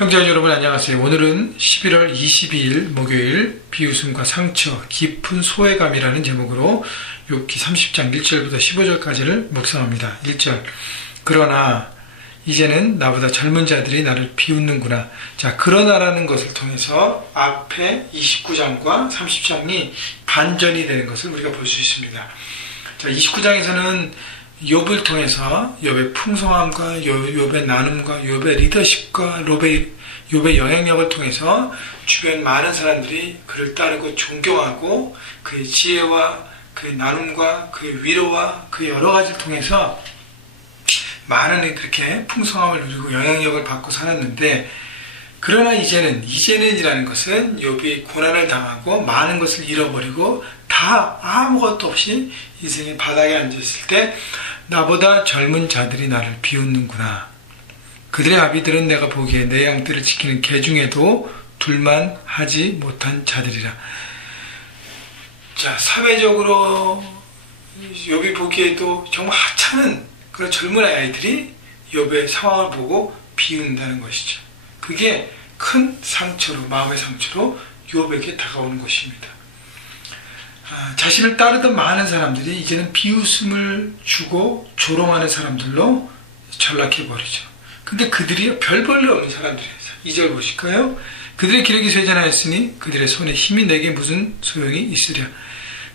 형제자 여러분 안녕하세요. 오늘은 11월 22일 목요일 비웃음과 상처, 깊은 소외감이라는 제목으로 욥기 30장 1절부터 15절까지를 묵상합니다. 1절 그러나 이제는 나보다 젊은 자들이 나를 비웃는구나. 자, 그러나라는 것을 통해서 앞에 29장과 30장이 반전이 되는 것을 우리가 볼 수 있습니다. 자, 29장에서는 욥을 통해서 욥의 풍성함과 욥의 나눔과 욥의 리더십과 욥의 영향력을 통해서 주변 많은 사람들이 그를 따르고 존경하고 그의 지혜와 그의 나눔과 그의 위로와 그의 여러 가지를 통해서 많은 그렇게 풍성함을 누리고 영향력을 받고 살았는데, 그러나 이제는이라는 것은 욥이 고난을 당하고 많은 것을 잃어버리고 다 아무것도 없이 인생의 바닥에 앉아있을 때 나보다 젊은 자들이 나를 비웃는구나. 그들의 아비들은 내가 보기에 내 양떼를 지키는 개 중에도 둘만 하지 못한 자들이라. 자, 사회적으로 욥이 보기에도 정말 하찮은 그런 젊은 아이들이 욥의 상황을 보고 비웃는다는 것이죠. 그게 큰 상처로, 마음의 상처로 욥에게 다가오는 것입니다. 자신을 따르던 많은 사람들이 이제는 비웃음을 주고 조롱하는 사람들로 전락해버리죠. 근데 그들이 별 볼일 없는 사람들이에요. 2절 보실까요? 그들의 기력이 쇠잔하였으니 그들의 손에 힘이 내게 무슨 소용이 있으랴.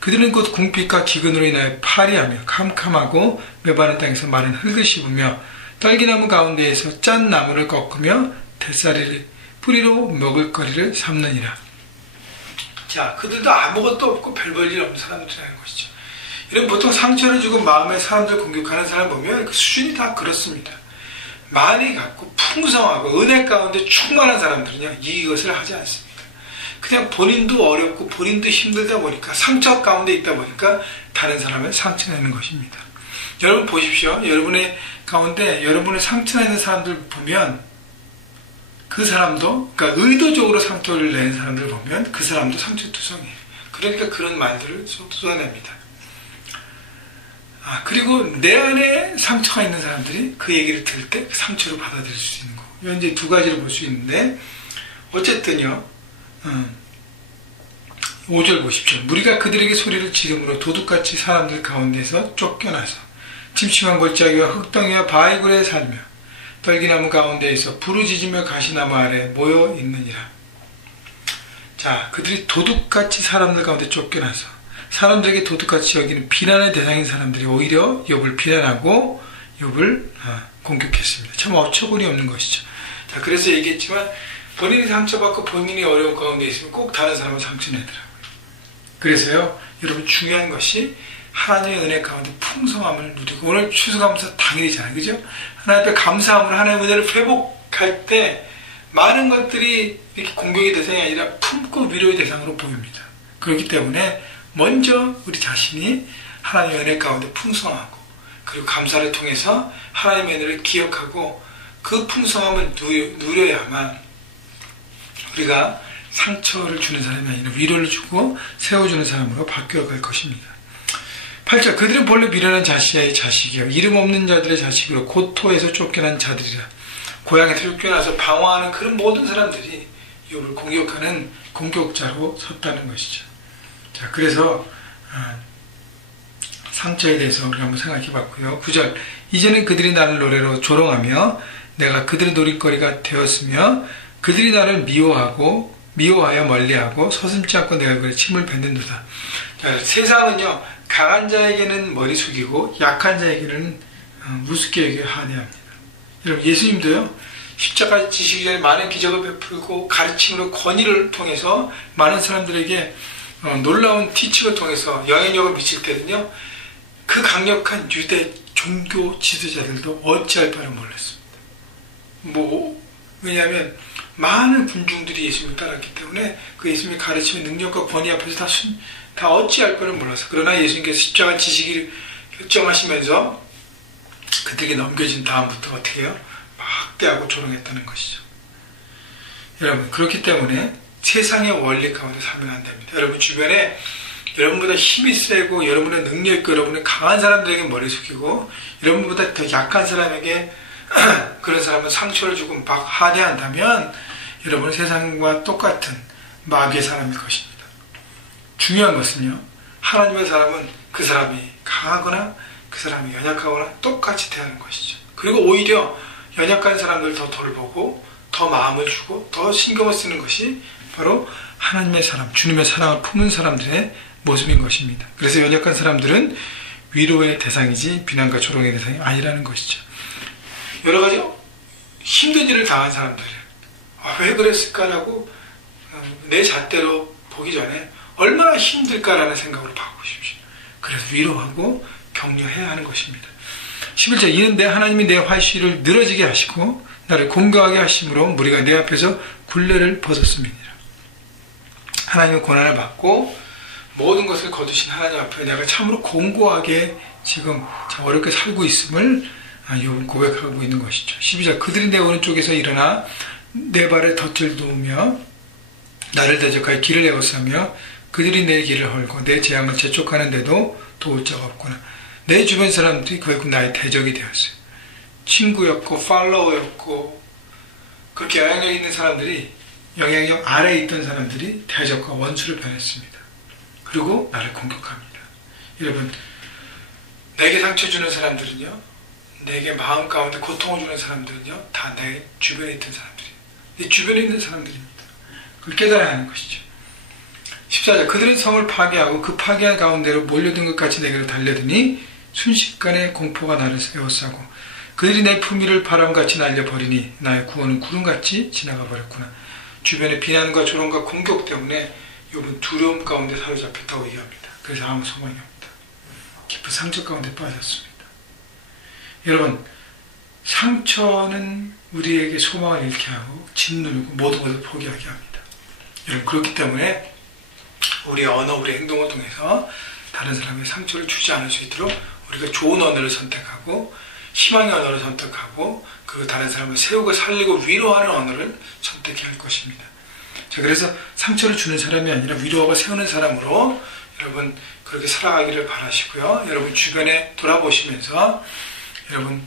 그들은 곧 궁핍과 기근으로 인하여 파리하며 캄캄하고 메바른 땅에서 마른 흙을 씹으며 딸기나무 가운데에서 짠 나무를 꺾으며 대사리를 뿌리로 먹을거리를 삼느니라. 자, 그들도 아무것도 없고 별 볼일 없는 사람들이라는 것이죠. 이런 보통 상처를 주고 마음에 사람들 공격하는 사람 보면 그 수준이 다 그렇습니다. 많이 갖고 풍성하고 은혜 가운데 충만한 사람들은요, 이것을 하지 않습니다. 그냥 본인도 어렵고 본인도 힘들다 보니까, 상처 가운데 있다 보니까 다른 사람을 상처내는 것입니다. 여러분 보십시오. 여러분의 가운데 여러분의 상처내는 사람들 보면 그 사람도, 그러니까 의도적으로 상처를 내는 사람들 보면 그 사람도 상처투성이에요. 그러니까 그런 말들을 쏟아냅니다. 그리고 내 안에 상처가 있는 사람들이 그 얘기를 들을 때 상처로 받아들일 수 있는 거고. 이제 두 가지를 볼 수 있는데, 어쨌든요, 5절 보십시오. 무리가 그들에게 소리를 지르므로 도둑같이 사람들 가운데서 쫓겨나서 침침한 골짜기와 흙덩이와 바위굴에 살며 떨기나무 가운데에서 부르짖으며 가시나무 아래 모여 있느니라. 자, 그들이 도둑같이 사람들 가운데 쫓겨나서 사람들에게 도둑같이 여기는 비난의 대상인 사람들이 오히려 욥을 비난하고 욥을 공격했습니다. 참 어처구니 없는 것이죠. 자, 그래서 얘기했지만 본인이 상처받고 본인이 어려운 가운데 있으면 꼭 다른 사람을 상처내더라고요. 그래서요, 여러분 중요한 것이 하나님의 은혜 가운데 풍성함을 누리고, 오늘 추수감사 당일이잖아요. 그죠? 하나님 앞에 감사함으로 하나님의 은혜를 회복할 때 많은 것들이 이렇게 공격의 대상이 아니라 품고 위로의 대상으로 보입니다. 그렇기 때문에 먼저 우리 자신이 하나님의 은혜 가운데 풍성하고, 그리고 감사를 통해서 하나님의 은혜를 기억하고 그 풍성함을 누려야만 우리가 상처를 주는 사람이 아니라 위로를 주고 세워주는 사람으로 바뀌어갈 것입니다. 8절 그들은 본래 미련한 자식의 자식이요 이름 없는 자들의 자식으로 고토에서 쫓겨난 자들이라. 고향에서 쫓겨나서 방황하는 그런 모든 사람들이 욥을 공격하는 공격자로 섰다는 것이죠. 자, 그래서 상처에 대해서 우리가 한번 생각해 봤고요. 9절 이제는 그들이 나를 노래로 조롱하며 내가 그들의 놀이거리가 되었으며 그들이 나를 미워하여 멀리하고 서슴지 않고 내 얼굴에 침을 뱉는도다. 자, 세상은요, 강한 자에게는 머리 숙이고 약한 자에게는 우습게 여겨 하대합니다. 여러분, 예수님도요, 십자가 지시기 전에 많은 기적을 베풀고 가르침으로 권위를 통해서 많은 사람들에게 놀라운 티칭을 통해서 영향력을 미칠 때는요, 그 강력한 유대 종교 지도자들도 어찌할 바를 몰랐습니다. 왜냐하면 많은 군중들이 예수님을 따랐기 때문에 그 예수님의 가르침의 능력과 권위 앞에서 다 어찌할 바를 몰랐어요. 그러나 예수님께서 십자가 지시기를 결정하시면서 그들에게 넘겨진 다음부터 어떻게 해요? 막대하고 조롱했다는 것이죠. 여러분, 그렇기 때문에 세상의 원리 가운데 살면 안 됩니다. 여러분 주변에 여러분보다 힘이 세고 여러분의 능력 있고 여러분의 강한 사람들에게 머리 숙이고 여러분보다 더 약한 사람에게 그런 사람은 상처를 주고 막 하대한다면 여러분은 세상과 똑같은 마귀의 사람일 것입니다. 중요한 것은요, 하나님의 사람은 그 사람이 강하거나 그 사람이 연약하거나 똑같이 대하는 것이죠. 그리고 오히려 연약한 사람들을 더 돌보고 더 마음을 주고 더 신경을 쓰는 것이 바로 하나님의 사람, 주님의 사랑을 품은 사람들의 모습인 것입니다. 그래서 연약한 사람들은 위로의 대상이지 비난과 조롱의 대상이 아니라는 것이죠. 여러 가지 힘든 일을 당한 사람들이에요. 왜 그랬을까라고 내 잣대로 보기 전에 얼마나 힘들까라는 생각으로 바꾸십시오. 그래서 위로하고 격려해야 하는 것입니다. 11절, 이는 내 하나님이 내 활시를 늘어지게 하시고 나를 공경하게 하심으로 무리가 내 앞에서 굴레를 벗었음이니라. 하나님의 고난을 받고 모든 것을 거두신 하나님 앞에 내가 참으로 공고하게 지금 참 어렵게 살고 있음을 욥은 고백하고 있는 것이죠. 12절, 그들이 내 오른쪽에서 일어나 내 발에 덫을 놓으며 나를 대적하여 길을 에워싸며 그들이 내 길을 헐고 내 재앙을 재촉하는데도 도울 자가 없구나. 내 주변 사람들이 결국 나의 대적이 되었어요. 친구였고 팔로워였고 그렇게 영향력 있는 사람들이, 영향력 아래에 있던 사람들이 대적과 원수를 변했습니다. 그리고 나를 공격합니다. 여러분, 내게 상처 주는 사람들은요, 내게 마음 가운데 고통을 주는 사람들은요, 다 내 주변에 있던 사람들이에요. 내 주변에 있는 사람들입니다. 그걸 깨달아야 하는 것이죠. 14절, 그들은 성을 파괴하고 그 파괴한 가운데로 몰려든 것 같이 내게로 달려드니 순식간에 공포가 나를 에워싸고 그들이 내 품위를 바람같이 날려버리니 나의 구원은 구름같이 지나가 버렸구나. 주변의 비난과 조롱과 공격 때문에 욥은 두려움 가운데 사로잡혔다고 얘기합니다. 그래서 아무 소망이 없다. 깊은 상처 가운데 빠졌습니다. 여러분, 상처는 우리에게 소망을 잃게 하고 짓누르고 모든 것을 포기하게 합니다. 여러분, 그렇기 때문에 우리의 언어, 우리의 행동을 통해서 다른 사람의 상처를 주지 않을 수 있도록 우리가 좋은 언어를 선택하고 희망의 언어를 선택하고 그 다른 사람을 세우고 살리고 위로하는 언어를 선택해야 할 것입니다. 자, 그래서 상처를 주는 사람이 아니라 위로하고 세우는 사람으로 여러분 그렇게 살아가기를 바라시고요. 여러분 주변에 돌아보시면서 여러분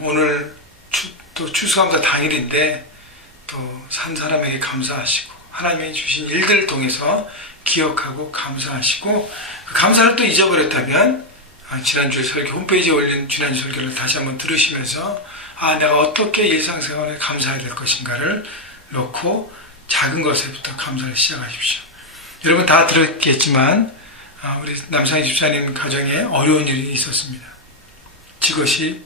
오늘 또 추수감사 당일인데 또 산 사람에게 감사하시고 하나님이 주신 일들을 통해서 기억하고 감사하시고 그 감사를 또 잊어버렸다면 지난주에 설교 홈페이지에 올린 지난주 설교를 다시 한번 들으시면서 내가 어떻게 일상생활에 감사해야 될 것인가를 놓고 작은 것에부터 감사를 시작하십시오. 여러분 다 들었겠지만 우리 남상희 집사님 가정에 어려운 일이 있었습니다. 그것이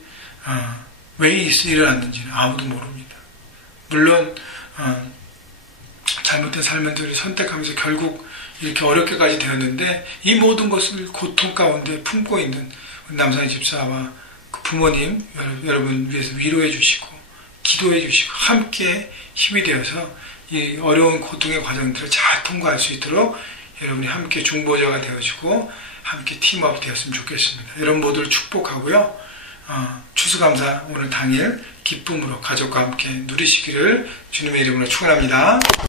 왜 일어났는지는 아무도 모릅니다. 물론 잘못된 삶을 선택하면서 결국 이렇게 어렵게까지 되었는데 이 모든 것을 고통 가운데 품고 있는 우리 남상희 집사와 그 부모님 여러분 위해서 위로해 주시고 기도해 주시고 함께 힘이 되어서 이 어려운 고통의 과정들을 잘 통과할 수 있도록 여러분이 함께 중보자가 되어주고 함께 팀업 되었으면 좋겠습니다. 여러분 모두를 축복하고요. 추수감사 오늘 당일 기쁨으로 가족과 함께 누리시기를 주님의 이름으로 축원합니다.